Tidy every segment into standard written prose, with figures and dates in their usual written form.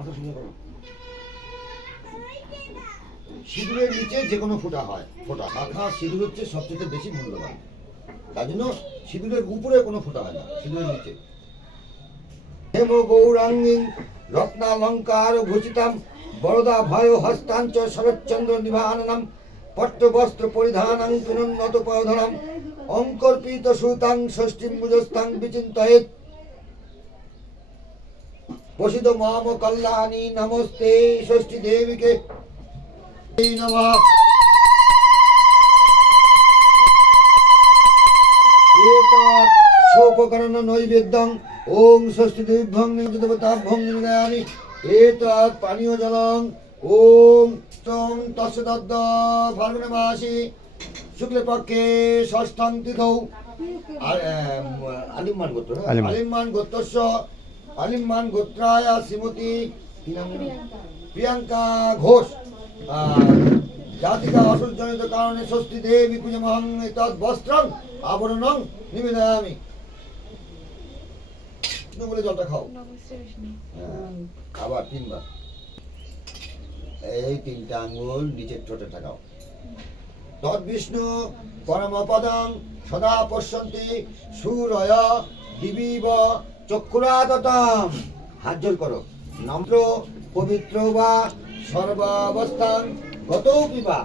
মাথা শুনে করো। সিঁদুরের নিচে যে কোনো ফোঁটা হয়, ফোঁটা মাখা সিঁদুর হচ্ছে সবচেয়ে বেশি মূল্যবান, তার জন্য সিঁদুরের উপরে কোনো ফোঁটা হয় না, সিঁদুরের নিচে। হেম গৌরাঙ্গী রত্নালঙ্কার ভূষিতাম বরদা ভয় হস্তাঞ্চ শরৎচন্দ্র নিভাননম পট্টবস্ত্র পরিধানাং পিনন্নত পয়ধনম অঙ্কর্পিত সুতাং ষষ্ঠীম মুজস্তাং বিচিন্তয়েৎ বসিত মাম কল্যাণী নমস্তে ষষ্ঠী দেবীকে নমঃ। এতৎ সোপকরণ নৈবেদ্যং ওম ষষ্ঠী দেবীভ্যং নিবেদিতবতাভ্যং নিবেদয়ামি। এতৎ পানীয় জলং ওম তং তস্যদদ্দ ফাল্গুন মাসি শুক্লপক্ষে ষষ্ঠং তিথৌ আলিম্মান গোত্র আলিম্মান গোত্রস্য আলিম্মান গোত্রায় শ্রীমতী প্রিয়াঙ্কা ঘোষ জাতিকা অসুরজনিত কারণে ষষ্ঠী দেবী পূজমহং তৎ বস্ত্রং আবরণং নিবেদয়ামি। বলে জলটা খাও, আবার তিনবার এই তিনটা আঙ্গুল নিচের ঠোঁটে টাকাও। তৎ বিষ্ণু পরমপদং সদা পশ্যন্তি সুরয় দিবিব চক্ষুরাততম। হাত জোর করো। নম্র পবিত্র বা সর্বাবস্থান গতৌপি বা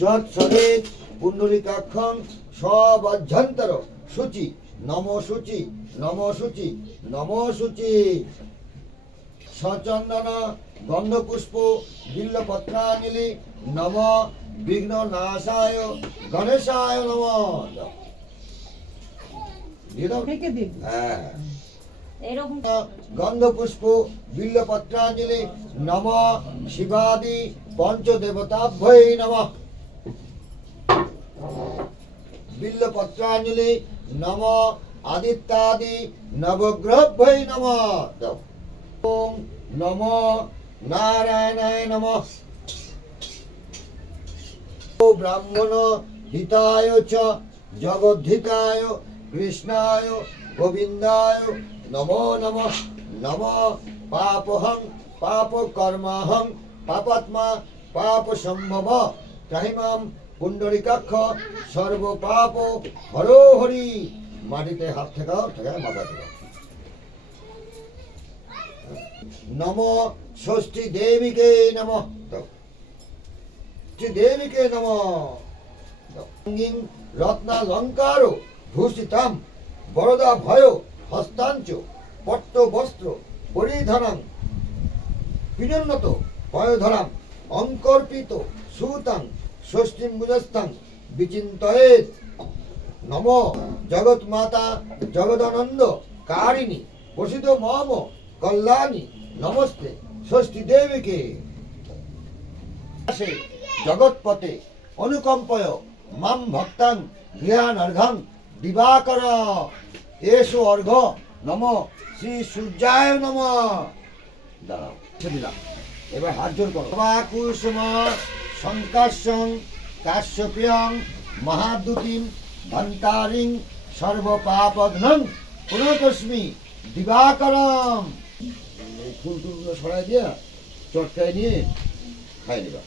যৎ সদেত পুণ্ডরীকাক্ষং সবজ্জন্তর শুচি নম শুচি নম শুচি নম শুচি। সচন্দন গন্ধপুষ্প বিল্লপত্রাঞ্জলি নম বিঘ্ন নাশায় গণেশায় নম। গন্ধপুষ্প বিল্লপত্রাঞ্জলি নম শিবাদি পঞ্চদেবতাভ্যৈ নম। বিল্লপত্রাঞ্জলি নম আদিত্যাদি নবগ্রহভ্যৈ নম। ওম নম নারায়ণায় নমঃ। ব্রাহ্মণ হিতায় চ জগদ্ধিতায় কৃষ্ণায় গোবিন্দায় নমো নমঃ। নম পাপহং পাপ কর্মাহং পাপাত্মা পাপ সম্ভব ত্রাহিমাম পুণ্ডরীকাক্ষ সর্ব পাপ হরো হরি। মাটিতে হাত ঠেকাও, ঠেকায় মাথা ঠেকাও। নম ষষ্ঠী দেবীকে নমঃ। দেবীকে নমঃ। রত্নালঙ্কার ভূষিতাম বরদা ভয় হস্তাঞ্চ পট্ট বস্ত্র পরিধানাং পিনন্নত পয়ধরাম অঙ্কর্পিত সুতাং ষষ্ঠীম মুজস্তাং বিচিন্তয়েৎ। নম জগৎ মাতা জগদানন্দ কারিণী বসিত মম কল্যাণী নমস্তে ষষ্ঠী দেবীকে। জগৎপতে অনুকম্পয় মাম ভক্তাং গৃহান অর্ঘং দিবাকর এসো অর্ঘ নম শ্রী সূর্যায় নম। দাঁড়াও, দিলাম। এবার হাত জোর করো। কুসুম সংকাশ্যং কাশ্যপ্রিয়ং মহাদুতিম ধন্তারিং সর্বপাপঘ্নং পুনতস্মি দিবাকরম। এই ফুল টুলগুলো সরাই দিয়ে চটকায় নিয়ে খাই নেবা।